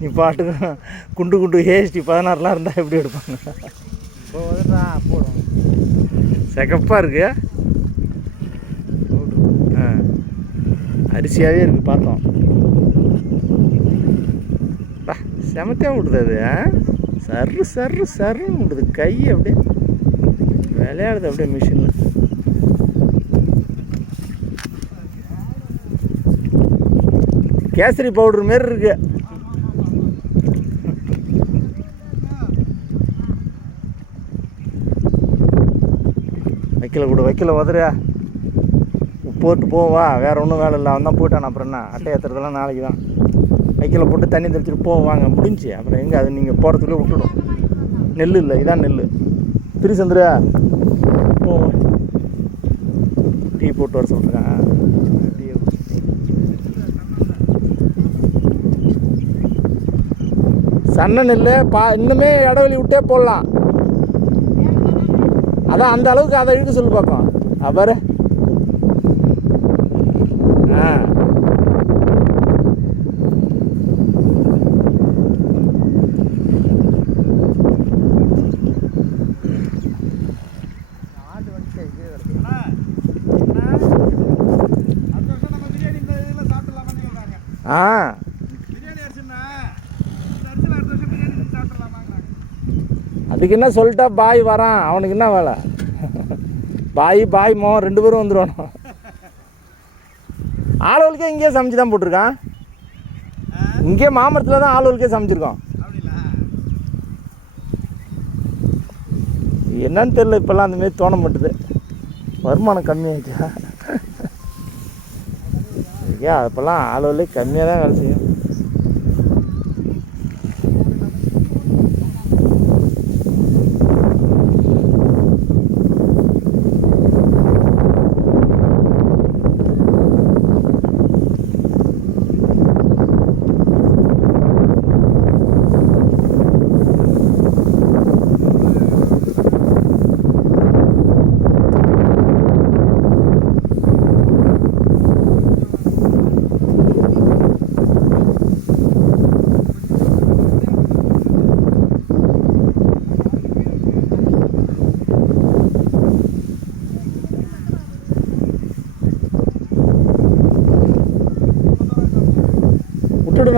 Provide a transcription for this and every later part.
நீ பாட்டுக்கு குண்டு குண்டு ஏஸ்டி 16 இருந்தால் எப்படி எடுப்பாங்க? போடும் சிகப்பாக இருக்கு. அரிசியாகவே இருக்குது பார்த்தோம். செமத்தியாக விடுது அது. சர்ரு சர்ரு சர்ருன்னு விடுது. கை அப்படியே விளையாடுது அப்படியே மிஷினில். கேசரி பவுடர் மாரி இருக்கு. வைக்கல உதறியா போட்டு போவா. வேறு ஒன்றும் வேலை இல்லை. அவன் தான் போயிட்டான். அப்புறம் என்ன அட்டை ஏற்றுறதெல்லாம் நாளைக்கு தான். வைக்கல போட்டு தண்ணி தெளிச்சுட்டு போவாங்க. முடிஞ்சு அப்புறம் எங்கே அது நீங்கள் போகிறதுக்குள்ளே விட்டுடும். நெல் இல்லை, இதான் நெல். திருச்சந்திரா போவோம். டீ போட்டு வர சொல்கிறேன். சன்ன நெல் இன்னுமே இடைவெளி விட்டே போடலாம். அதான் அந்த அளவுக்கு அதை இழுக்க சொல்லி பார்ப்போம். அப்பாரு அதுக்கு என்ன சொல்லிட்டா பாய் வரான். அவனுக்கு என்ன வேலை? பாய் மோகன் 2 பேரும் வந்துடுவானோ. ஆளுகளுக்கே இங்கேயே சமைச்சு தான் போட்டிருக்கான். இங்கே மாமரத்தில் தான் ஆளுகளுக்கே சமைச்சிருக்கோம். என்னன்னு தெரியல. இப்போல்லாம் அந்தமாரி தோண மாட்டுது. வருமானம் கம்மியாகிடுச்சா? ஏன் அப்போல்லாம் ஆளுகளே கம்மியாக தான் வேலை செய்யும்.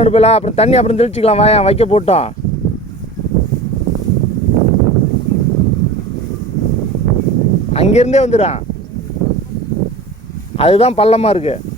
நடுப்பில் அப்புறம் தண்ணி அப்புறம் தெளிச்சுக்கலாம். வாயா வைக்க போட்டோம். அங்கேருந்தே வந்துடும். அதுதான் பள்ளமாக இருக்குது.